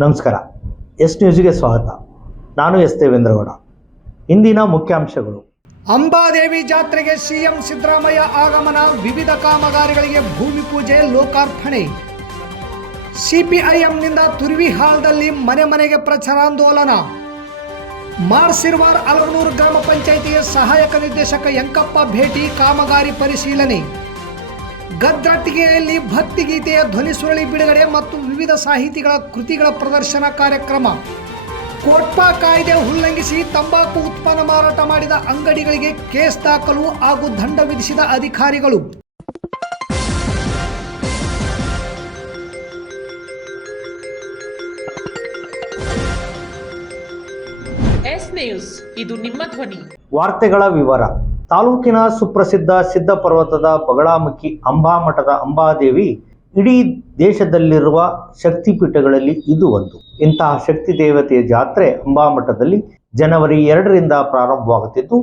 ನಮಸ್ಕಾರ. ಎಸ್ ನ್ಯೂಸ್ಗೆ ಸ್ವಾಗತ. ನಾನು ಎಸ್ ದೇವೇಂದ್ರಗೌಡ. ಇಂದಿನ ಮುಖ್ಯಾಂಶಗಳು. ಅಂಬಾದೇವಿ ಜಾತ್ರೆಗೆ ಸಿಎಂ ಸಿದ್ದರಾಮಯ್ಯ ಆಗಮನ, ವಿವಿಧ ಕಾಮಗಾರಿಗಳಿಗೆ ಭೂಮಿ ಪೂಜೆ, ಲೋಕಾರ್ಪಣೆ. ಸಿಪಿಐಎಂನಿಂದ ತುರ್ವಿಹಾಳದಲ್ಲಿ ಮನೆ ಮನೆಗೆ ಪ್ರಚಾರಾಂದೋಲನ. ಮಾರ್ಸಿರ್ವಾರ್ ಅಲಗನೂರು ಗ್ರಾಮ ಪಂಚಾಯಿತಿಯ ಸಹಾಯಕ ನಿರ್ದೇಶಕ ಯಂಕಪ್ಪ ಭೇಟಿ, ಕಾಮಗಾರಿ ಪರಿಶೀಲನೆ. ಗದ್ರಟ್ಟಿಗೆಯಲ್ಲಿ ಭಕ್ತಿಗೀತೆಯ ಧ್ವನಿ ಸುರಳಿ ಬಿಡುಗಡೆ ಮತ್ತು ವಿವಿಧ ಸಾಹಿತಿಗಳ ಕೃತಿಗಳ ಪ್ರದರ್ಶನ ಕಾರ್ಯಕ್ರಮ. ಕೋಟ್ಪಾ ಕಾಯ್ದೆ ಉಲ್ಲಂಘಿಸಿ ತಂಬಾಕು ಉತ್ಪನ್ನ ಮಾರಾಟ ಮಾಡಿದ ಅಂಗಡಿಗಳಿಗೆ ಕೇಸ್ ದಾಖಲು ಹಾಗೂ ದಂಡ ವಿಧಿಸಿದ ಅಧಿಕಾರಿಗಳು. ಎಸ್ ನ್ಯೂಸ್ ಇದು ನಿಮ್ಮ ಧ್ವನಿ. ವಾರ್ತೆಗಳ ವಿವರ. ತಾಲೂಕಿನ ಸುಪ್ರಸಿದ್ಧ ಸಿದ್ಧ ಪರ್ವತದ ಬಗಳಾಮುಖಿ ಅಂಬಾಮಠದ ಅಂಬಾದೇವಿ ಇಡೀ ದೇಶದಲ್ಲಿರುವ ಶಕ್ತಿಪೀಠಗಳಲ್ಲಿ ಇದು ಒಂದು. ಇಂತಹ ಶಕ್ತಿ ದೇವತೆಯ ಜಾತ್ರೆ ಅಂಬಾಮಠದಲ್ಲಿ ಜನವರಿ ಎರಡರಿಂದ ಪ್ರಾರಂಭವಾಗುತ್ತಿದ್ದು,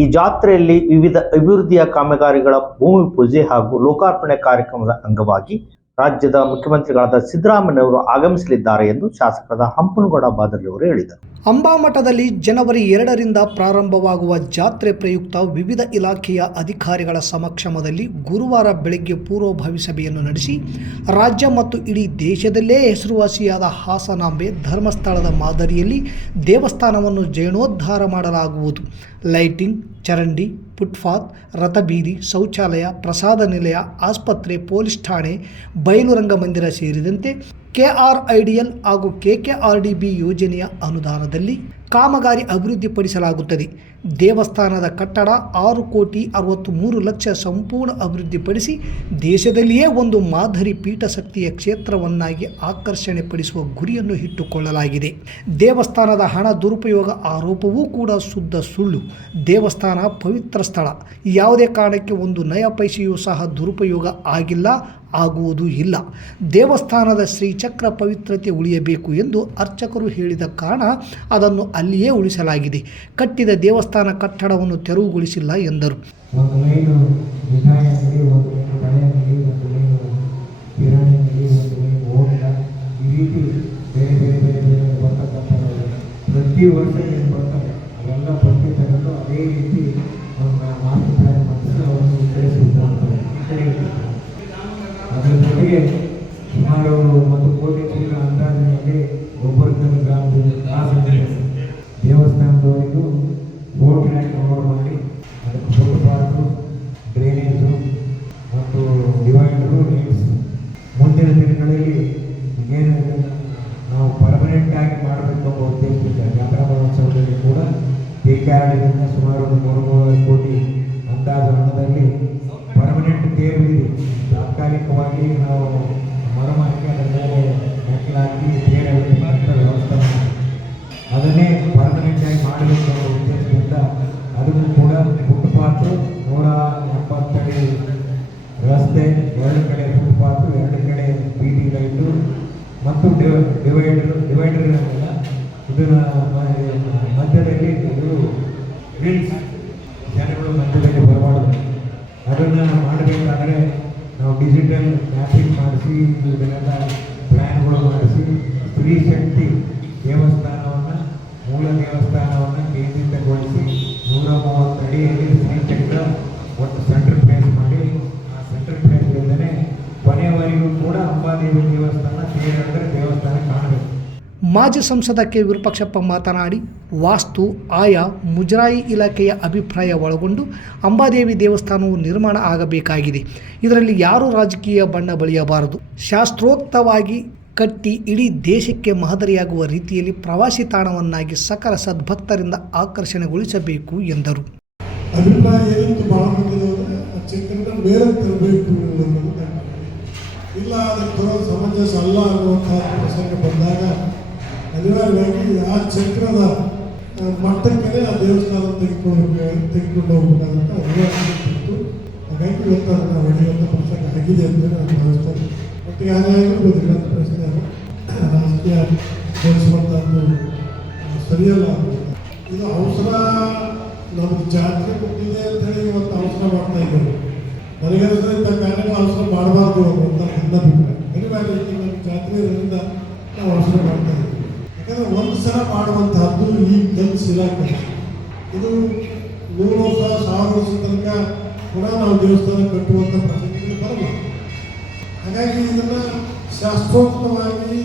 ಈ ಜಾತ್ರೆಯಲ್ಲಿ ವಿವಿಧ ಅಭಿವೃದ್ಧಿಯ ಕಾಮಗಾರಿಗಳ ಭೂಮಿ ಪೂಜೆ ಹಾಗೂ ಲೋಕಾರ್ಪಣೆ ಕಾರ್ಯಕ್ರಮದ ಅಂಗವಾಗಿ ರಾಜ್ಯದ ಮುಖ್ಯಮಂತ್ರಿಗಳಾದ ಸಿದ್ದರಾಮಯ್ಯವರು ಆಗಮಿಸಲಿದ್ದಾರೆ ಎಂದು ಶಾಸಕರಾದ ಹಂಪನಗೌಡ ಬಾದರ್ಲಿ ಅವರು ಹೇಳಿದರು ಅಂಬಾಮಠದಲ್ಲಿ ಜನವರಿ ಎರಡರಿಂದ ಪ್ರಾರಂಭವಾಗುವ ಜಾತ್ರೆ ಪ್ರಯುಕ್ತ ವಿವಿಧ ಇಲಾಖೆಯ ಅಧಿಕಾರಿಗಳ ಸಮಕ್ಷಮದಲ್ಲಿ ಗುರುವಾರ ಬೆಳಗ್ಗೆ ಪೂರ್ವಭಾವಿ ಸಭೆಯನ್ನು ನಡೆಸಿ, ರಾಜ್ಯ ಮತ್ತು ಇಡೀ ದೇಶದಲ್ಲೇ ಹೆಸರುವಾಸಿಯಾದ ಹಾಸನಾಂಬೆ ಧರ್ಮಸ್ಥಳದ ಮಾದರಿಯಲ್ಲಿ ದೇವಸ್ಥಾನವನ್ನು ಜೀರ್ಣೋದ್ಧಾರ ಮಾಡಲಾಗುವುದು. ಲೈಟಿಂಗ್, ಚರಂಡಿ ಫುಟ್ಪಾತ್ ರಥಬೀದಿ ಶೌಚಾಲಯ ಪ್ರಸಾದ ನಿಲಯ ಆಸ್ಪತ್ರೆ ಪೊಲೀಸ್ ಠಾಣೆ ಬಯಲು ರಂಗಮಂದಿರ ಸೇರಿದಂತೆ ಕೆಆರ್ ಐಡಿಎಲ್ ಹಾಗೂ ಕೆಕೆಆರ್ಡಿಬಿ ಯೋಜನೆಯ ಅನುದಾನದಲ್ಲಿ ಕಾಮಗಾರಿ ಅಭಿವೃದ್ಧಿಪಡಿಸಲಾಗುತ್ತದೆ. ದೇವಸ್ಥಾನದ ಕಟ್ಟಡ ಆರು ಕೋಟಿ ಅರವತ್ತು ಮೂರು ಲಕ್ಷ ಸಂಪೂರ್ಣ ಅಭಿವೃದ್ಧಿಪಡಿಸಿ ದೇಶದಲ್ಲಿಯೇ ಒಂದು ಮಾದರಿ ಪೀಠಶಕ್ತಿಯ ಕ್ಷೇತ್ರವನ್ನಾಗಿ ಆಕರ್ಷಣೆ ಪಡಿಸುವ ಗುರಿಯನ್ನು ಇಟ್ಟುಕೊಳ್ಳಲಾಗಿದೆ. ದೇವಸ್ಥಾನದ ಹಣ ದುರುಪಯೋಗ ಆರೋಪವೂ ಕೂಡ ಶುದ್ಧ ಸುಳ್ಳು. ದೇವಸ್ಥಾನ ಪವಿತ್ರ ಸ್ಥಳ. ಯಾವುದೇ ಕಾರಣಕ್ಕೆ ಒಂದು ನಯ ಪೈಸೆಯೂ ಸಹ ದುರುಪಯೋಗ ಆಗಿಲ್ಲ. ಆಗುವುದೂ ಇಲ್ಲ. ದೇವಸ್ಥಾನದ ಶ್ರೀಚಕ್ರ ಪವಿತ್ರತೆ ಉಳಿಯಬೇಕು ಎಂದು ಅರ್ಚಕರು ಹೇಳಿದ ಕಾರಣ ಅದನ್ನು ಅಲ್ಲಿಯೇ ಉಳಿಸಲಾಗಿದೆ. ಕಟ್ಟಿದ ದೇವಸ್ಥಾನ ಕಟ್ಟಡವನ್ನು ತೆರವುಗೊಳಿಸಿಲ್ಲ ಎಂದರು. ಅದರ ಜೊತೆಗೆ ಸುಮಾರು ಮತ್ತು ಕೋಟಿ ಚೀಲ ಅಂದಾಜಿನಲ್ಲಿ ಒಬ್ಬರ ಗ್ರಾಮದಲ್ಲಿ ದೇವಸ್ಥಾನದವರೆಗೂ ಬೋಟ್ ಲ್ಯಾಂಡ್ ರೋಡ್ ಮಾಡಿ ಅದಕ್ಕೆ ಫುಟ್ಪಾತು ಡ್ರೈನೇಜು ಮತ್ತು ಡಿವೈಡರು ನೀಡ್ಸ್ ಮುಂದಿನ ದಿನಗಳಲ್ಲಿ ಏನು ನಾವು ಪರ್ಮನೆಂಟ್ ಆಗಿ ಮಾಡಬೇಕು ಅನ್ನೋ ಉದ್ದೇಶದಿಂದ ಜಾತ್ರಾ ಮಹೋತ್ಸವದಲ್ಲಿ ಕೂಡ ಕೆ ಕೆ ಆರ್ಡಿನಿಂದ ಸುಮಾರು ಒಂದು ಮೂರು ಮೂರುವರೆ ಕೋಟಿ ಅಂದಾಜು ಹಣದಲ್ಲಿ ರಸ್ತೆ ಎರಡು ಕಡೆ ಫುಟ್ಪಾತ್ ಎರಡು ಕಡೆ ಬೀದಿ ಲೈಟು ಮತ್ತು ಡಿವೈಡರ್ ಡಿವೈಡರ್ ಇರೋದಿಲ್ಲ ಇದರ ಮಧ್ಯದಲ್ಲಿ ಇದು ಗ್ರಿಲ್ಸ್ ಜನಗಳು ಮಧ್ಯದಲ್ಲಿ ಬರಬಾರ್ದು. ಅದನ್ನು ಮಾಡಬೇಕಾದ್ರೆ ನಾವು ಡಿಜಿಟಲ್ ಮ್ಯಾಪಿಂಗ್ ಮಾಡಿಸಿ, ಇದನ್ನೆಲ್ಲ ಪ್ಲ್ಯಾನ್ಗಳು ಮಾಡಿಸಿ, ಸ್ತ್ರೀ ಶಕ್ತಿ ದೇವಸ್ಥಾನವನ್ನು, ಮೂಲ ದೇವಸ್ಥಾನವನ್ನು ಕೇಂದ್ರಿತಗೊಳಿಸಿ ನೂರ ಮೂವತ್ತು ಅಡಿಯಲ್ಲಿ ಸ್ತ್ರೀ ಚಕ್ರ ಒಟ್ಟು ಸೆಂಟ್ರ್ ಪ್ಲೇಸ್ ಮಾಡಿ ಆ ಸೆಂಟ್ರ್ ಪ್ಲೇಸ್ನಿಂದಲೇ ಕೊನೆಯವರೆಗೂ ದೇವಸ್ಥಾನ ಕಾಣಬೇಕು. ಮಾಜಿ ಸಂಸದ ಕೆ ವಿರೂಪಾಕ್ಷಪ್ಪ ಮಾತನಾಡಿ ವಾಸ್ತು ಆಯಾ ಮುಜರಾಯಿ ಇಲಾಖೆಯ ಅಭಿಪ್ರಾಯ ಒಳಗೊಂಡು ಅಂಬಾದೇವಿ ದೇವಸ್ಥಾನವು ನಿರ್ಮಾಣ ಆಗಬೇಕಾಗಿದೆ. ಇದರಲ್ಲಿ ಯಾರೂ ರಾಜಕೀಯ ಬಣ್ಣ ಬಳಿಯಬಾರದು. ಶಾಸ್ತ್ರೋಕ್ತವಾಗಿ ಕಟ್ಟಿ ಇಡೀ ದೇಶಕ್ಕೆ ಮಾದರಿಯಾಗುವ ರೀತಿಯಲ್ಲಿ ಪ್ರವಾಸಿ ತಾಣವನ್ನಾಗಿ ಸಕಲ ಸದ್ಭಕ್ತರಿಂದ ಆಕರ್ಷಣೆಗೊಳಿಸಬೇಕು ಎಂದರು ಅಭಿಪ್ರಾಯ ಏನಿತ್ತು ಭಾಳ ಮಂದಿದೆ ಅಂದರೆ ಆ ಚಿತ್ರನ ಬೇರೆ ತರಬೇಕು ಅನ್ನೋದು ನನ್ನ ಇಲ್ಲ ಅದಕ್ಕೆ ತರೋ ಸಮಂಜಸ ಅಲ್ಲ ಅನ್ನುವಂಥ ಪ್ರಸಂಗ ಬಂದಾಗ ಅನಿವಾರ್ಯವಾಗಿ ಆ ಚಕ್ರದ ಮಟ್ಟಕ್ಕೆ ಆ ದೇವಸ್ಥಾನ ತೆಗೆದುಕೊಂಡು ತೆಗೆದುಕೊಂಡು ಹೋಗ್ಬೇಕಾದಂಥ ಅನಿವಾರ್ಯತೆ ಇತ್ತು ಹಾಗಾಗಿ ಇವತ್ತು ಅದನ್ನು ಹೊಡೆಯುವಂಥ ಪ್ರಸಂಗ ಆಗಿದೆ ಅಂತ ನಾನು ಭಾವಿಸ್ತೇನೆ. ಒಟ್ಟಿಗೆ ಹಾಗಾಗಿ ಗೊತ್ತಿಲ್ಲ ಪ್ರಶ್ನೆ ರಾಜಕೀಯ ಬೆಳೆಸುವಂಥದ್ದು ಸರಿಯಲ್ಲ ಇದು ಅವಸರ ನಮ್ಗೆ ಜಾತ್ರೆ ಕೊಟ್ಟಿದೆ ಅಂತ ಹೇಳಿ ಇವತ್ತು ಅವಸರ ಮಾಡ್ತಾ ಇದ್ದೇವೆ. ನನಗೆ ಕಾರ್ಯಗಳು ಅವಸರ ಮಾಡಬಾರ್ದು ಅಂತ ನನ್ನ ಅಭಿಪ್ರಾಯ ಅನಿವಾರ್ಯ ಈಗ ನಮ್ಮ ಜಾತ್ರೆ ಇದರಿಂದ ನಾವು ಯೋಚನೆ ಮಾಡ್ತಾ ಇದ್ದೀವಿ. ಯಾಕಂದರೆ ಒಂದು ಸಲ ಮಾಡುವಂತಹದ್ದು ಈ ಕೆಲಸ ಇಲಾಖೆ. ಇದು ನೂರು ವರ್ಷ, ಸಾವಿರ ವರ್ಷ ತನಕ ಕೂಡ ನಾವು ದೇವಸ್ಥಾನ ಕಟ್ಟುವಂಥ ಪ್ರಸಂಗಗಳು ಬರಲ್ಲ. ಹಾಗಾಗಿ ಇದನ್ನು ಶಾಸ್ತ್ರೋಕ್ತವಾಗಿ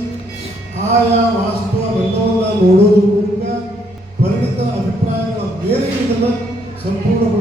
ಆಯಾ ವಾಸ್ತವವೆಲ್ಲವನ್ನ ನೋಡೋದ್ರ ಮೂಲಕ ಪರಿಣಿತ ಅಭಿಪ್ರಾಯಗಳ ಮೇಲೆ ಇದನ್ನು ಸಂಪೂರ್ಣಗೊಳಿಸುವಂಥ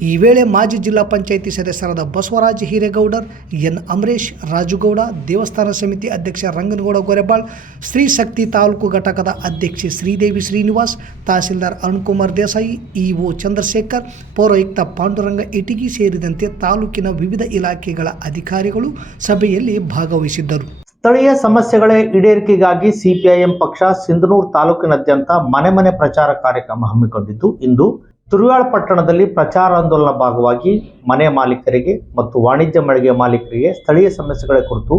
ಈ ವೇಳೆ ಮಾಜಿ ಜಿಲ್ಲಾ ಪಂಚಾಯಿತಿ ಸದಸ್ಯರಾದ ಬಸವರಾಜ್ ಹಿರೇಗೌಡರ್, ಎನ್. ಅಮರೇಶ್ ರಾಜುಗೌಡ, ದೇವಸ್ಥಾನ ಸಮಿತಿ ಅಧ್ಯಕ್ಷ ರಂಗನಗೌಡ ಗೊರೆಬಾಳ್, ಸ್ತ್ರೀ ಶಕ್ತಿ ತಾಲೂಕು ಘಟಕದ ಅಧ್ಯಕ್ಷೆ ಶ್ರೀದೇವಿ ಶ್ರೀನಿವಾಸ್, ತಹಸೀಲ್ದಾರ್ ಅರುಣ್ಕುಮಾರ್ ದೇಸಾಯಿ, ಇಒ ಚಂದ್ರಶೇಖರ್, ಪೌರಾಯುಕ್ತ ಪಾಂಡುರಂಗ ಇಟಗಿ ಸೇರಿದಂತೆ ತಾಲೂಕಿನ ವಿವಿಧ ಇಲಾಖೆಗಳ ಅಧಿಕಾರಿಗಳು ಸಭೆಯಲ್ಲಿ ಭಾಗವಹಿಸಿದ್ದರು. ಸ್ಥಳೀಯ ಸಮಸ್ಯೆಗಳ ಈಡೇರಿಕೆಗಾಗಿ ಸಿಪಿಐಎಂ ಪಕ್ಷ ಸಿಂಧನೂರು ತಾಲೂಕಿನಾದ್ಯಂತ ಮನೆ ಮನೆ ಪ್ರಚಾರ ಕಾರ್ಯಕ್ರಮ ಹಮ್ಮಿಕೊಂಡಿದ್ದು, ಇಂದು ತುರುವಾಳ ಪಟ್ಟಣದಲ್ಲಿ ಪ್ರಚಾರಾಂದೋಲನ ಭಾಗವಾಗಿ ಮನೆ ಮಾಲೀಕರಿಗೆ ಮತ್ತು ವಾಣಿಜ್ಯ ಮಳಿಗೆ ಮಾಲೀಕರಿಗೆ ಸ್ಥಳೀಯ ಸಮಸ್ಯೆಗಳ ಕುರಿತು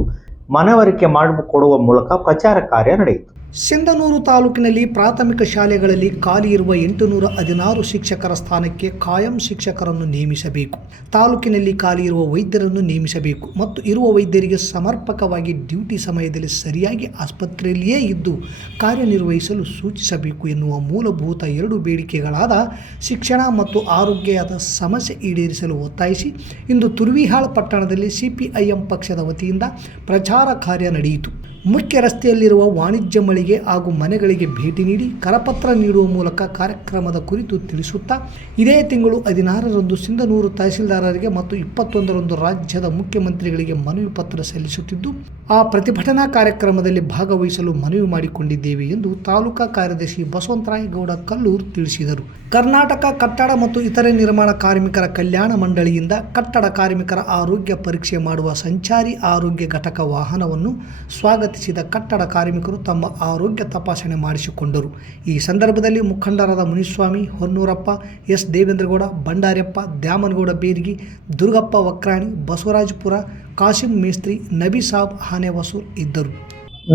ಮನವರಿಕೆ ಮಾಡಿಕೊಡುವ ಮೂಲಕ ಪ್ರಚಾರ ಕಾರ್ಯ ನಡೆಯಿತು. ಸಿಂಧನೂರು ತಾಲೂಕಿನಲ್ಲಿ ಪ್ರಾಥಮಿಕ ಶಾಲೆಗಳಲ್ಲಿ ಖಾಲಿ ಇರುವ ಎಂಟುನೂರ ಹದಿನಾರು ಶಿಕ್ಷಕರ ಸ್ಥಾನಕ್ಕೆ ಕಾಯಂ ಶಿಕ್ಷಕರನ್ನು ನೇಮಿಸಬೇಕು. ತಾಲೂಕಿನಲ್ಲಿ ಖಾಲಿ ಇರುವ ವೈದ್ಯರನ್ನು ನೇಮಿಸಬೇಕು ಮತ್ತು ಇರುವ ವೈದ್ಯರಿಗೆ ಸಮರ್ಪಕವಾಗಿ ಡ್ಯೂಟಿ ಸಮಯದಲ್ಲಿ ಸರಿಯಾಗಿ ಆಸ್ಪತ್ರೆಯಲ್ಲಿಯೇ ಇದ್ದು ಕಾರ್ಯನಿರ್ವಹಿಸಲು ಸೂಚಿಸಬೇಕು ಎನ್ನುವ ಮೂಲಭೂತ ಎರಡು ಬೇಡಿಕೆಗಳಾದ ಶಿಕ್ಷಣ ಮತ್ತು ಆರೋಗ್ಯದ ಸಮಸ್ಯೆ ಈಡೇರಿಸಲು ಒತ್ತಾಯಿಸಿ ಇಂದು ತುರ್ವಿಹಾಳ್ ಪಟ್ಟಣದಲ್ಲಿ ಸಿಪಿಐಎಂ ಪಕ್ಷದ ವತಿಯಿಂದ ಪ್ರಚಾರ ಕಾರ್ಯ ನಡೆಯಿತು. ಮುಖ್ಯ ರಸ್ತೆಯಲ್ಲಿರುವ ವಾಣಿಜ್ಯ ಮಳಿಗೆ ಹಾಗೂ ಮನೆಗಳಿಗೆ ಭೇಟಿ ನೀಡಿ ಕರಪತ್ರ ನೀಡುವ ಮೂಲಕ ಕಾರ್ಯಕ್ರಮದ ಕುರಿತು ತಿಳಿಸುತ್ತಾ, ಇದೇ ತಿಂಗಳು ಹದಿನಾರರಂದು ಸಿಂಧನೂರು ತಹಸೀಲ್ದಾರರಿಗೆ ಮತ್ತು ಇಪ್ಪತ್ತೊಂದರಂದು ರಾಜ್ಯದ ಮುಖ್ಯಮಂತ್ರಿಗಳಿಗೆ ಮನವಿ ಪತ್ರ ಸಲ್ಲಿಸುತ್ತಿದ್ದು, ಆ ಪ್ರತಿಭಟನಾ ಕಾರ್ಯಕ್ರಮದಲ್ಲಿ ಭಾಗವಹಿಸಲು ಮನವಿ ಮಾಡಿಕೊಂಡಿದ್ದೇವೆ ಎಂದು ತಾಲೂಕಾ ಕಾರ್ಯದರ್ಶಿ ಬಸವಂತರಾಯಗೌಡ ಕಲ್ಲೂರ್ ತಿಳಿಸಿದರು. ಕರ್ನಾಟಕ ಕಟ್ಟಡ ಮತ್ತು ಇತರೆ ನಿರ್ಮಾಣ ಕಾರ್ಮಿಕರ ಕಲ್ಯಾಣ ಮಂಡಳಿಯಿಂದ ಕಟ್ಟಡ ಕಾರ್ಮಿಕರ ಆರೋಗ್ಯ ಪರೀಕ್ಷೆ ಮಾಡುವ ಸಂಚಾರಿ ಆರೋಗ್ಯ ಘಟಕ ವಾಹನವನ್ನು ಸ್ವಾಗತಿಸಿದ ಕಟ್ಟಡ ಕಾರ್ಮಿಕರು ತಮ್ಮ ಆರೋಗ್ಯ ತಪಾಸಣೆ ಮಾಡಿಸಿಕೊಂಡರು. ಈ ಸಂದರ್ಭದಲ್ಲಿ ಮುಖಂಡರಾದ ಮುನಿಸ್ವಾಮಿ, ಹೊನ್ನೂರಪ್ಪ, ಎಸ್. ದೇವೇಂದ್ರಗೌಡ ಬಂಡಾರ್ಯಪ್ಪ ದ್ಯಾಮನಗೌಡ ಬೇರ್ಗಿ ದುರ್ಗಪ್ಪ ವಕ್ರಾಣಿ, ಬಸವರಾಜಪುರ, ಕಾಸಿಂ ಮೇಸ್ತ್ರಿ, ನಬಿ ಸಾಬ್ ಹಾನೆ ವಸೂಲ್ ಇದ್ದರು.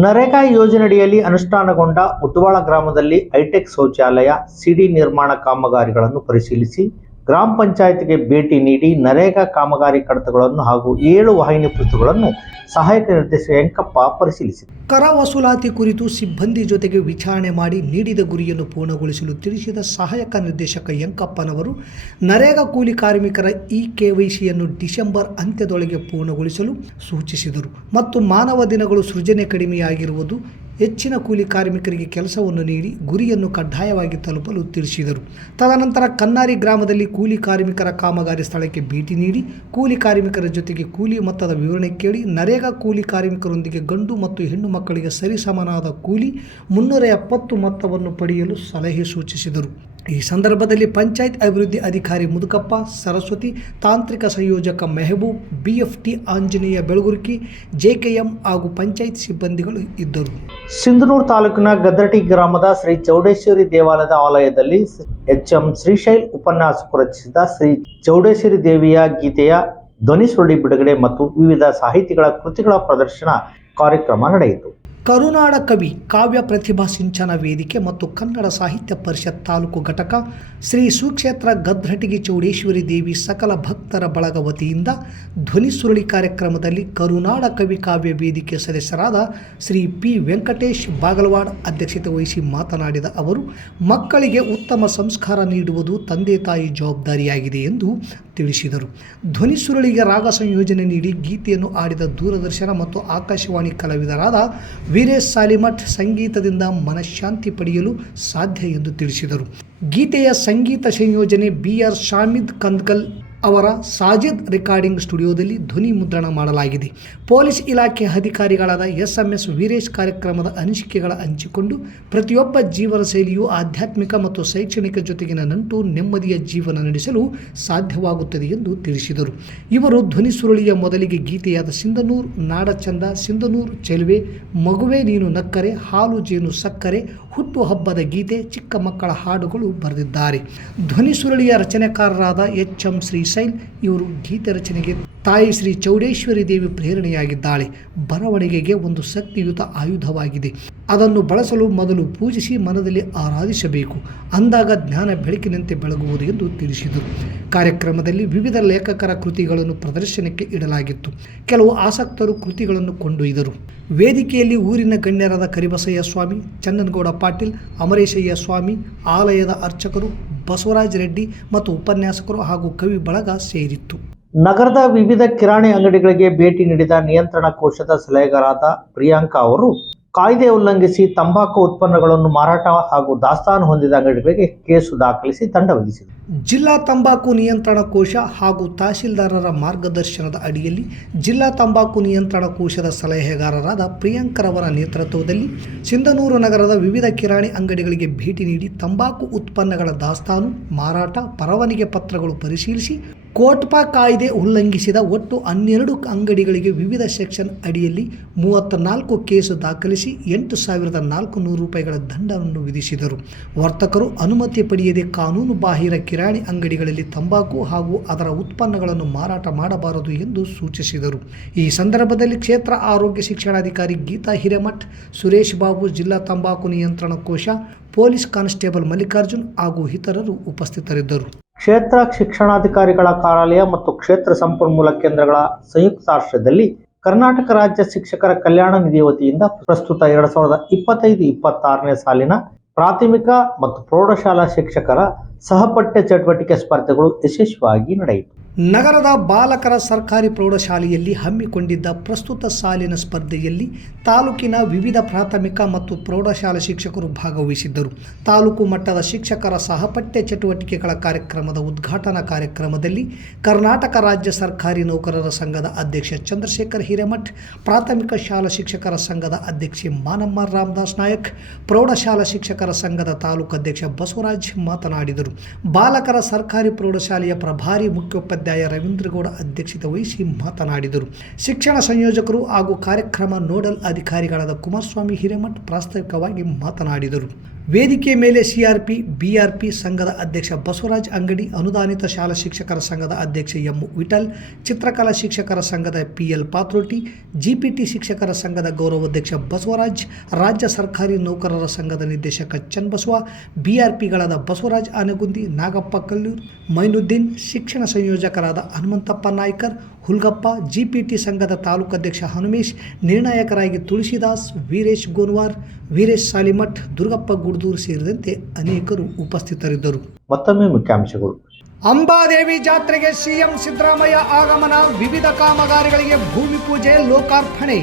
ನರೇಗಾ ಯೋಜನೆಯಡಿಯಲ್ಲಿ ಅನುಷ್ಠಾನಗೊಂಡ ಉದ್ವಾಳ ಗ್ರಾಮದಲ್ಲಿ ಹೈಟೆಕ್ ಶೌಚಾಲಯ, ಸಿಡಿ ನಿರ್ಮಾಣ ಕಾಮಗಾರಿಗಳನ್ನು ಪರಿಶೀಲಿಸಿ ಗ್ರಾಮ ಪಂಚಾಯತ್ಗೆ ಭೇಟಿ ನೀಡಿ ನರೇಗಾ ಕಾಮಗಾರಿ ಕಡತಗಳನ್ನು ಹಾಗೂ ಏಳು ವಾಹಿನಿ ಪುಸ್ತಕಗಳನ್ನು ಸಹಾಯಕ ನಿರ್ದೇಶಕ ಯಂಕಪ್ಪ ಪರಿಶೀಲಿಸಿದರು. ಕರ ವಸೂಲಾತಿ ಕುರಿತು ಸಿಬ್ಬಂದಿ ಜೊತೆಗೆ ವಿಚಾರಣೆ ಮಾಡಿ ನೀಡಿದ ಗುರಿಯನ್ನು ಪೂರ್ಣಗೊಳಿಸಲು ತಿಳಿಸಿದ ಸಹಾಯಕ ನಿರ್ದೇಶಕ ಯಂಕಪ್ಪನವರು ನರೇಗಾ ಕೂಲಿ ಕಾರ್ಮಿಕರ ಇ ಕೆವೈಸಿಯನ್ನು ಡಿಸೆಂಬರ್ ಅಂತ್ಯದೊಳಗೆ ಪೂರ್ಣಗೊಳಿಸಲು ಸೂಚಿಸಿದರು. ಮತ್ತು ಮಾನವ ದಿನಗಳು ಸೃಜನೆ ಕಡಿಮೆಯಾಗಿರುವುದು ಹೆಚ್ಚಿನ ಕೂಲಿ ಕಾರ್ಮಿಕರಿಗೆ ಕೆಲಸವನ್ನು ನೀಡಿ ಗುರಿಯನ್ನು ಕಡ್ಡಾಯವಾಗಿ ತಲುಪಲು ತಿಳಿಸಿದರು. ತದನಂತರ ಕನ್ನಾರಿ ಗ್ರಾಮದಲ್ಲಿ ಕೂಲಿ ಕಾರ್ಮಿಕರ ಕಾಮಗಾರಿ ಸ್ಥಳಕ್ಕೆ ಭೇಟಿ ನೀಡಿ ಕೂಲಿ ಕಾರ್ಮಿಕರ ಜೊತೆಗೆ ಕೂಲಿ ಮೊತ್ತದ ವಿವರಣೆ ಕೇಳಿ ನರೇಗಾ ಕೂಲಿ ಕಾರ್ಮಿಕರೊಂದಿಗೆ ಗಂಡು ಮತ್ತು ಹೆಣ್ಣು ಮಕ್ಕಳಿಗೆ ಸರಿಸಮನಾದ ಕೂಲಿ ಮುನ್ನೂರ ಎಪ್ಪತ್ತು ಮೊತ್ತವನ್ನು ಪಡೆಯಲು ಸಲಹೆ ಸೂಚಿಸಿದರು. ಈ ಸಂದರ್ಭದಲ್ಲಿ ಪಂಚಾಯತ್ ಅಭಿವೃದ್ಧಿ ಅಧಿಕಾರಿ ಮುದುಕಪ್ಪ, ಸರಸ್ವತಿ, ತಾಂತ್ರಿಕ ಸಂಯೋಜಕ ಮೆಹಬೂಬ್, ಬಿಎಫ್ಟಿ ಆಂಜನೇಯ ಬೆಳಗುರ್ಕಿ, ಜೆಕೆಎಂ ಹಾಗೂ ಪಂಚಾಯತ್ ಸಿಬ್ಬಂದಿಗಳು ಇದ್ದರು. ಸಿಂಧನೂರು ತಾಲೂಕಿನ ಗದ್ದಟಿ ಗ್ರಾಮದ ಶ್ರೀ ಚೌಡೇಶ್ವರಿ ದೇವಾಲಯದ ಆಲಯದಲ್ಲಿ ಎಚ್ ಎಂ ಶ್ರೀಶೈಲ್ ಉಪನ್ಯಾಸಕ ರಚಿಸಿದ ಶ್ರೀ ಚೌಡೇಶ್ವರಿ ದೇವಿಯ ಗೀತೆಯ ಧ್ವನಿ ಸುರುಳಿ ಬಿಡುಗಡೆ ಮತ್ತು ವಿವಿಧ ಸಾಹಿತಿಗಳ ಕೃತಿಗಳ ಪ್ರದರ್ಶನ ಕಾರ್ಯಕ್ರಮ ನಡೆಯಿತು. ಕರುನಾಡ ಕವಿ ಕಾವ್ಯ ಪ್ರತಿಭಾ ಸಿಂಚನ ವೇದಿಕೆ ಮತ್ತು ಕನ್ನಡ ಸಾಹಿತ್ಯ ಪರಿಷತ್ ತಾಲೂಕು ಘಟಕ ಶ್ರೀ ಸುಕ್ಷೇತ್ರ ಗದ್ರಟಿಗಿ ಚೌಡೇಶ್ವರಿ ದೇವಿ ಸಕಲ ಭಕ್ತರ ಬಳಗ ವತಿಯಿಂದ ಧ್ವನಿ ಸುರುಳಿ ಕಾರ್ಯಕ್ರಮದಲ್ಲಿ ಕರುನಾಡ ಕವಿ ಕಾವ್ಯ ವೇದಿಕೆ ಸದಸ್ಯರಾದ ಶ್ರೀ ಪಿ ವೆಂಕಟೇಶ್ ಬಾಗಲವಾಡ್ ಅಧ್ಯಕ್ಷತೆ ವಹಿಸಿ ಮಾತನಾಡಿದ ಅವರು, ಮಕ್ಕಳಿಗೆ ಉತ್ತಮ ಸಂಸ್ಕಾರ ನೀಡುವುದು ತಂದೆ ತಾಯಿ ಜವಾಬ್ದಾರಿಯಾಗಿದೆ ಎಂದು ತಿಳಿಸಿದರು. ಧ್ವನಿ ಸುರುಳಿಗೆ ರಾಗ ಸಂಯೋಜನೆ ನೀಡಿ ಗೀತೆಯನ್ನು ಆಡಿದ ದೂರದರ್ಶನ ಮತ್ತು ಆಕಾಶವಾಣಿ ಕಲಾವಿದರಾದ ವೀರೇಶ್ ಸಾಲಿಮಠ್ ಸಂಗೀತದಿಂದ ಮನಃಶಾಂತಿ ಪಡೆಯಲು ಸಾಧ್ಯ ಎಂದು ತಿಳಿಸಿದರು. ಗೀತೆಯ ಸಂಗೀತ ಸಂಯೋಜನೆ ಬಿ ಆರ್ ಶಾಮಿದ್ ಕಂದ್ಕಲ್ ಅವರ ಸಾಜಿದ್ ರೆಕಾರ್ಡಿಂಗ್ ಸ್ಟುಡಿಯೋದಲ್ಲಿ ಧ್ವನಿ ಮುದ್ರಣ ಮಾಡಲಾಗಿದೆ. ಪೊಲೀಸ್ ಇಲಾಖೆ ಅಧಿಕಾರಿಗಳಾದ ಎಸ್ ಎಂ ಎಸ್ ವೀರೇಶ್ ಕಾರ್ಯಕ್ರಮದ ಅನಿಸಿಕೆಗಳ ಹಂಚಿಕೊಂಡು ಪ್ರತಿಯೊಬ್ಬ ಜೀವನ ಶೈಲಿಯು ಆಧ್ಯಾತ್ಮಿಕ ಮತ್ತು ಶೈಕ್ಷಣಿಕ ಜೊತೆಗಿನ ನಂಟು ನೆಮ್ಮದಿಯ ಜೀವನ ನಡೆಸಲು ಸಾಧ್ಯವಾಗುತ್ತದೆ ಎಂದು ತಿಳಿಸಿದರು. ಇವರು ಧ್ವನಿ ಸುರುಳಿಯ ಮೊದಲಿಗೆ ಗೀತೆಯಾದ ಸಿಂಧನೂರು, ನಾಡಚಂದ, ಸಿಂಧನೂರು ಚೆಲುವೆ, ಮಗುವೆ ನೀನು ನಕ್ಕರೆ, ಹಾಲು ಜೇನು ಸಕ್ಕರೆ, ಹುಟ್ಟು ಹಬ್ಬದ ಗೀತೆ, ಚಿಕ್ಕ ಮಕ್ಕಳ ಹಾಡುಗಳು ಬರೆದಿದ್ದಾರೆ. ಧ್ವನಿ ಸುರುಳಿಯ ರಚನೆಕಾರರಾದ ಎಚ್ ಎಂ ಶ್ರೀಶೈಲ್ ಇವರು ಗೀತ ರಚನೆಗೆ ತಾಯಿ ಶ್ರೀ ಚೌಡೇಶ್ವರಿ ದೇವಿ ಪ್ರೇರಣೆಯಾಗಿದ್ದಾಳೆ. ಬರವಣಿಗೆಗೆ ಒಂದು ಶಕ್ತಿಯುತ ಆಯುಧವಾಗಿದೆ. ಅದನ್ನು ಬಳಸಲು ಮೊದಲು ಪೂಜಿಸಿ ಮನದಲ್ಲಿ ಆರಾಧಿಸಬೇಕು. ಅಂದಾಗ ಜ್ಞಾನ ಬೆಳಕಿನಂತೆ ಬೆಳಗುವುದು ಎಂದು ತಿಳಿಸಿದರು. ಕಾರ್ಯಕ್ರಮದಲ್ಲಿ ವಿವಿಧ ಲೇಖಕರ ಕೃತಿಗಳನ್ನು ಪ್ರದರ್ಶನಕ್ಕೆ ಇಡಲಾಗಿತ್ತು. ಕೆಲವು ಆಸಕ್ತರು ಕೃತಿಗಳನ್ನು ಕೊಂಡೊಯ್ದರು. ವೇದಿಕೆಯಲ್ಲಿ ಊರಿನ ಗಣ್ಯರಾದ ಕರಿಬಸಯ್ಯ ಸ್ವಾಮಿ ಚನ್ನನಗೌಡ ಪಾಟೀಲ್, ಅಮರೇಶಯ್ಯ ಸ್ವಾಮಿ, ಆಲಯದ ಅರ್ಚಕರು ಬಸವರಾಜ ರೆಡ್ಡಿ ಮತ್ತು ಉಪನ್ಯಾಸಕರು ಹಾಗೂ ಕವಿ ಬಳಗ ಸೇರಿತ್ತು. ನಗರದ ವಿವಿಧ ಕಿರಾಣಿ ಅಂಗಡಿಗಳಿಗೆ ಭೇಟಿ ನೀಡಿದ ನಿಯಂತ್ರಣ ಕೋಶದ ಸಲಹೆಗಾರಾದ ಪ್ರಿಯಾಂಕಾ ಅವರು ಕಾಯ್ದೆ ಉಲ್ಲಂಘಿಸಿ ತಂಬಾಕು ಉತ್ಪನ್ನಗಳನ್ನು ಮಾರಾಟ ಹಾಗೂ ದಾಸ್ತಾನು ಹೊಂದಿದ ಅಂಗಡಿಗಳಿಗೆ ಕೇಸು ದಾಖಲಿಸಿ ತಂಡ ವಿಧಿಸಿದೆ. ಜಿಲ್ಲಾ ತಂಬಾಕು ನಿಯಂತ್ರಣ ಕೋಶ ಹಾಗೂ ತಹಶೀಲ್ದಾರರ ಮಾರ್ಗದರ್ಶನದ ಅಡಿಯಲ್ಲಿ ಜಿಲ್ಲಾ ತಂಬಾಕು ನಿಯಂತ್ರಣ ಕೋಶದ ಸಲಹೆಗಾರರಾದ ಪ್ರಿಯಾಂಕರವರ ನೇತೃತ್ವದಲ್ಲಿ ಸಿಂಧನೂರು ನಗರದ ವಿವಿಧ ಕಿರಾಣಿ ಅಂಗಡಿಗಳಿಗೆ ಭೇಟಿ ನೀಡಿ ತಂಬಾಕು ಉತ್ಪನ್ನಗಳ ದಾಸ್ತಾನು, ಮಾರಾಟ, ಪರವಾನಿಗೆ ಪತ್ರಗಳು ಪರಿಶೀಲಿಸಿ ಕೋಟ್ಪಾ ಕಾಯ್ದೆ ಉಲ್ಲಂಘಿಸಿದ ಒಟ್ಟು ಹನ್ನೆರಡು ಅಂಗಡಿಗಳಿಗೆ ವಿವಿಧ ಸೆಕ್ಷನ್ ಅಡಿಯಲ್ಲಿ ಮೂವತ್ತ ನಾಲ್ಕು ಕೇಸು ದಾಖಲಿಸಿ ಎಂಟು ಸಾವಿರದ ನಾಲ್ಕು ನೂರು ರೂಪಾಯಿಗಳ ದಂಡವನ್ನು ವಿಧಿಸಿದರು. ವರ್ತಕರು ಅನುಮತಿ ಪಡೆಯದೆ ಕಾನೂನು ಬಾಹಿರ ಕಿರಾಣಿ ಅಂಗಡಿಗಳಲ್ಲಿ ತಂಬಾಕು ಹಾಗೂ ಅದರ ಉತ್ಪನ್ನಗಳನ್ನು ಮಾರಾಟ ಮಾಡಬಾರದು ಎಂದು ಸೂಚಿಸಿದರು. ಈ ಸಂದರ್ಭದಲ್ಲಿ ಕ್ಷೇತ್ರ ಆರೋಗ್ಯ ಶಿಕ್ಷಣಾಧಿಕಾರಿ ಗೀತಾ ಹಿರೇಮಠ್, ಸುರೇಶ್ ಬಾಬು ಜಿಲ್ಲಾ ತಂಬಾಕು ನಿಯಂತ್ರಣ ಕೋಶ ಪೊಲೀಸ್ ಕಾನ್ಸ್ಟೇಬಲ್ ಮಲ್ಲಿಕಾರ್ಜುನ್ ಹಾಗೂ ಇತರರು ಉಪಸ್ಥಿತರಿದ್ದರು. ಕ್ಷೇತ್ರ ಶಿಕ್ಷಣಾಧಿಕಾರಿಗಳ ಕಾರ್ಯಾಲಯ ಮತ್ತು ಕ್ಷೇತ್ರ ಸಂಪನ್ಮೂಲ ಕೇಂದ್ರಗಳ ಸಂಯುಕ್ತಾಶ್ರಯದಲ್ಲಿ ಕರ್ನಾಟಕ ರಾಜ್ಯ ಶಿಕ್ಷಕರ ಕಲ್ಯಾಣ ನಿಧಿ ವತಿಯಿಂದ ಪ್ರಸ್ತುತ ಎರಡ್ ಸಾವಿರದ ಇಪ್ಪತ್ತೈದು ಇಪ್ಪತ್ತಾರನೇ ಸಾಲಿನ ಪ್ರಾಥಮಿಕ ಮತ್ತು ಪ್ರೌಢಶಾಲಾ ಶಿಕ್ಷಕರ ಸಹಪಠ್ಯ ಚಟುವಟಿಕೆ ಸ್ಪರ್ಧೆಗಳು ಯಶಸ್ವಿಯಾಗಿ ನಡೆಯಿತು. ನಗರದ ಬಾಲಕರ ಸರ್ಕಾರಿ ಪ್ರೌಢಶಾಲೆಯಲ್ಲಿ ಹಮ್ಮಿಕೊಂಡಿದ್ದ ಪ್ರಸ್ತುತ ಸಾಲಿನ ಸ್ಪರ್ಧೆಯಲ್ಲಿ ತಾಲೂಕಿನ ವಿವಿಧ ಪ್ರಾಥಮಿಕ ಮತ್ತು ಪ್ರೌಢಶಾಲಾ ಶಿಕ್ಷಕರು ಭಾಗವಹಿಸಿದ್ದರು. ತಾಲೂಕು ಮಟ್ಟದ ಶಿಕ್ಷಕರ ಸಹಪಠ್ಯ ಚಟುವಟಿಕೆಗಳ ಕಾರ್ಯಕ್ರಮದ ಉದ್ಘಾಟನಾ ಕಾರ್ಯಕ್ರಮದಲ್ಲಿ ಕರ್ನಾಟಕ ರಾಜ್ಯ ಸರ್ಕಾರಿ ನೌಕರರ ಸಂಘದ ಅಧ್ಯಕ್ಷ ಚಂದ್ರಶೇಖರ್ ಹಿರೇಮಠ್, ಪ್ರಾಥಮಿಕ ಶಾಲಾ ಶಿಕ್ಷಕರ ಸಂಘದ ಅಧ್ಯಕ್ಷೆ ಮಾನಮ್ಮ ರಾಮದಾಸ್ ನಾಯಕ್, ಪ್ರೌಢಶಾಲಾ ಶಿಕ್ಷಕರ ಸಂಘದ ತಾಲೂಕು ಅಧ್ಯಕ್ಷ ಬಸವರಾಜ್ ಮಾತನಾಡಿದರು. ಬಾಲಕರ ಸರ್ಕಾರಿ ಪ್ರೌಢಶಾಲೆಯ ಪ್ರಭಾರಿ ಮುಖ್ಯೋಪಾಧ್ಯಾಯ ರವೀಂದ್ರಗೌಡ ಅಧ್ಯಕ್ಷತೆ ವಹಿಸಿ ಮಾತನಾಡಿದರು. ಶಿಕ್ಷಣ ಸಂಯೋಜಕರು ಹಾಗೂ ಕಾರ್ಯಕ್ರಮ ನೋಡಲ್ ಅಧಿಕಾರಿಗಳಾದ ಕುಮಾರಸ್ವಾಮಿ ಹಿರೇಮಠ್ ಪ್ರಾಸ್ತಾವಿಕವಾಗಿ ಮಾತನಾಡಿದರು. ವೇದಿಕೆ ಮೇಲೆ ಸಿಆರ್ಪಿ ಬಿಆರ್ಪಿ ಸಂಘದ ಅಧ್ಯಕ್ಷ ಬಸವರಾಜ್ ಅಂಗಡಿ, ಅನುದಾನಿತ ಶಾಲಾ ಶಿಕ್ಷಕರ ಸಂಘದ ಅಧ್ಯಕ್ಷ ಎಂ ವಿಠಲ್, ಚಿತ್ರಕಲಾ ಶಿಕ್ಷಕರ ಸಂಘದ ಪಿಎಲ್ ಪಾತ್ರೋಟಿ ಜಿಪಿಟಿ ಶಿಕ್ಷಕರ ಸಂಘದ ಗೌರವಾಧ್ಯಕ್ಷ ಬಸವರಾಜ್, ರಾಜ್ಯ ಸರ್ಕಾರಿ ನೌಕರರ ಸಂಘದ ನಿರ್ದೇಶಕ ಚನ್ನಬಸವ ಬಿಆರ್ಪಿಗಳಾದ ಬಸವರಾಜ್ ಆನೆಗುಂದಿ, ನಾಗಪ್ಪ ಕಲ್ಲೂರ್, ಮೈನುದ್ದೀನ್, ಶಿಕ್ಷಣ ಸಂಯೋಜಕರಾದ ಹನುಮಂತಪ್ಪ ನಾಯ್ಕರ್, ಹುಲ್ಗಪ್ಪ ಜಿಪಿಟಿ ಸಂಘದ ತಾಲೂಕು ಅಧ್ಯಕ್ಷ ಹನುಮೇಶ್, ನಿರ್ಣಾಯಕರಾಗಿ ತುಳಸಿದಾಸ್, ವೀರೇಶ್ ಗೋನ್ವಾರ್ ವೀರೇಶ್ ಶಾಲಿಮಠ್ ದುರ್ಗಪ್ಪ ಗುಡ್ದೂರ್ ಸೇರಿದಂತೆ ಅನೇಕರು ಉಪಸ್ಥಿತರಿದ್ದರು. ಮತ್ತೊಮ್ಮೆ ಮುಖ್ಯಾಂಶಗಳು. ಅಂಬಾದೇವಿ ಜಾತ್ರೆಗೆ ಸಿಎಂ ಸಿದ್ದರಾಮಯ್ಯ ಆಗಮನ ವಿವಿಧ ಕಾಮಗಾರಿಗಳಿಗೆ ಭೂಮಿ ಪೂಜೆ ಲೋಕಾರ್ಪಣೆ.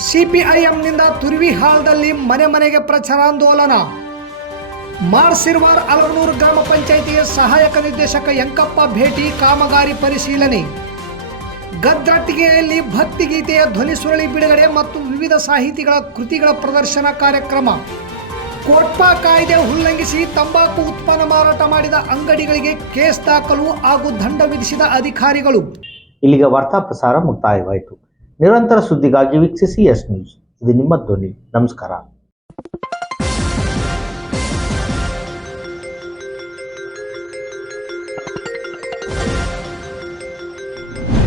ಸಿಪಿಐಎಂನಿಂದ ತುರ್ವಿಹಾಲ್ದಲ್ಲಿ ಮನೆ ಮನೆಗೆ ಪ್ರಚಾರಾಂದೋಲನ ಮಾರ್ಸಿರ್ವಾರ್ ಅಲನೂರು ಗ್ರಾಮ ಪಂಚಾಯಿತಿಯ ಸಹಾಯಕ ನಿರ್ದೇಶಕ ಯಂಕಪ್ಪ ಭೇಟಿ ಕಾಮಗಾರಿ ಪರಿಶೀಲನೆ. ಗದ್ರಟ್ಟಿಗೆಯಲ್ಲಿ ಭಕ್ತಿಗೀತೆಯ ಧ್ವನಿ ಸುರಳಿ ಬಿಡುಗಡೆ ಮತ್ತು ವಿವಿಧ ಸಾಹಿತಿಗಳ ಕೃತಿಗಳ ಪ್ರದರ್ಶನ ಕಾರ್ಯಕ್ರಮ. ಕೋಟ್ಪಾ ಕಾಯ್ದೆ ಉಲ್ಲಂಘಿಸಿ ತಂಬಾಕು ಉತ್ಪನ್ನ ಮಾರಾಟ ಮಾಡಿದ ಅಂಗಡಿಗಳಿಗೆ ಕೇಸ್ ದಾಖಲು ಹಾಗೂ ದಂಡ ವಿಧಿಸಿದ ಅಧಿಕಾರಿಗಳು. ಇಲ್ಲಿಗೆ ವಾರ್ತಾ ಪ್ರಸಾರ ಮುಕ್ತಾಯವಾಯಿತು. ನಿರಂತರ ಸುದ್ದಿಗಾಗಿ ವೀಕ್ಷಿಸಿ ಎಸ್ ನ್ಯೂಸ್. ಇದು ನಿಮ್ಮ ಧ್ವನಿ. ನಮಸ್ಕಾರ.